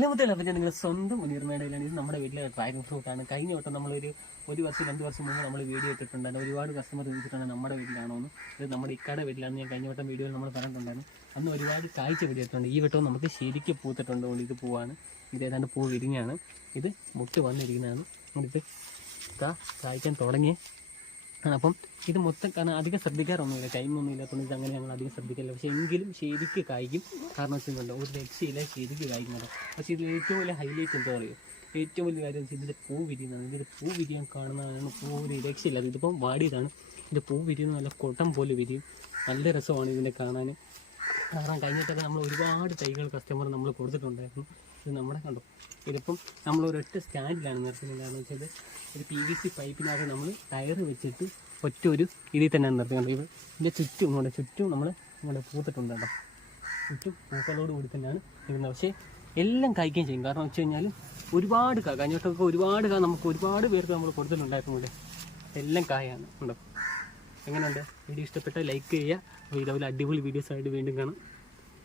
Hello മുതല, പിന്നെ നിങ്ങളുടെ സ്വന്തം മുനീർമേടയിലാണ്. ഇത് നമ്മുടെ വീട്ടിലെ ഡ്രാഗൺ ഫ്രൂട്ടാണ്. കഴിഞ്ഞ വട്ടം നമ്മളൊരു 1 വർഷം മുമ്പ് നമ്മൾ വീഡിയോ ഇട്ടിട്ടുണ്ടായിരുന്നു. ഒരുപാട് കസ്റ്റമർ ചോദിച്ചിട്ടാണ് നമ്മുടെ വീട്ടിലാണോ എന്ന്. ഇത് നമ്മുടെ ഇക്കയുടെ വീട്ടിലാണ്. ഞാൻ കഴിഞ്ഞ വട്ടം വീഡിയോയിൽ നമ്മൾ പറഞ്ഞിട്ടുണ്ടായിരുന്നു. അന്ന് ഒരുപാട് കായ്ച്ച പിടിച്ചിട്ടുണ്ട്. ഈ വട്ടവും നമുക്ക് ശരിക്കും പൂത്തിട്ടുണ്ട്. കൊണ്ട് ഇത് പൂവാണ്. ഇത് ഏതാണ്ട് പൂ വിരിഞ്ഞാണ്. ഇത് മുട്ട് വന്നിരിക്കുന്നതാണ്. ഇത് കായ്ക്കാൻ തുടങ്ങി. അപ്പം ഇത് മൊത്തം കാരണം അധികം ശ്രദ്ധിക്കാറൊന്നുമില്ല, ടൈമൊന്നും ഇല്ലാത്തതുകൊണ്ട് ഇത് അങ്ങനെ ഞങ്ങൾ അധികം ശ്രദ്ധിക്കില്ല. പക്ഷേ എങ്കിലും ശരിക്ക് കായ്ക്കും. കാരണം വെച്ചിട്ടുണ്ടോ, ഒരു രക്ഷയില്ല, ശരിക്ക് കായ്ക്കുന്നത്. പക്ഷേ ഇതിൽ ഏറ്റവും വലിയ ഹൈലൈറ്റ് എന്താ പറയുക, ഏറ്റവും വലിയ കാര്യം വെച്ചാൽ ഇതിൻ്റെ പൂ വിരിയുന്നതാണ്. ഇതിൻ്റെ പൂ വിരിയാൻ കാണുന്നതാണ്. പൂ ഒരു രക്ഷയില്ല. ഇതിപ്പം വാടിയതാണ്. ഇതിൻ്റെ പൂ വിരിയുന്നത് നല്ല കൊട്ടം പോലെ വിരിയും. നല്ല രസമാണ് ഇതിനെ കാണാൻ. കാരണം കഴിഞ്ഞിട്ടൊക്കെ നമ്മൾ ഒരുപാട് തൈകൾ കസ്റ്റമർ നമ്മൾ കൊടുത്തിട്ടുണ്ടായിരുന്നു. ഇത് നമ്മുടെ കണ്ടോ, ഇതിപ്പം നമ്മൾ ഒരൊറ്റ സ്റ്റാൻഡിലാണ് നിർത്തുന്നത്. കാരണം വെച്ചാൽ ഒരു PVC പൈപ്പിനകത്ത് നമ്മൾ ടയർ വെച്ചിട്ട് ഒറ്റ ഒരു ഇതിൽ തന്നെ നിർത്തിക്കൊണ്ട് ഇതിൻ്റെ ചുറ്റും നമ്മൾ പൂത്തിട്ടുണ്ട് കേട്ടോ. ചുറ്റും പൂക്കളോട് കൂടി തന്നെയാണ് ഇരുന്നത്. പക്ഷേ എല്ലാം കായ്ക്കുകയും ചെയ്യും. കാരണം വെച്ച് കഴിഞ്ഞാൽ ഒരുപാട് കഴിഞ്ഞിട്ടൊക്കെ ഒരുപാട് നമുക്ക് ഒരുപാട് പേർക്ക് നമ്മൾ കൊടുത്തിട്ടുണ്ടായിരുന്നുണ്ട്. എല്ലാം കായാണ് ഉണ്ടോ. എങ്ങനെയുണ്ട്? വീഡിയോ ഇഷ്ടപ്പെട്ടാൽ ലൈക്ക് ചെയ്യുക. അപ്പോൾ ഇതുപോലെ അടിപൊളി വീഡിയോസായിട്ട് വീണ്ടും കാണാം.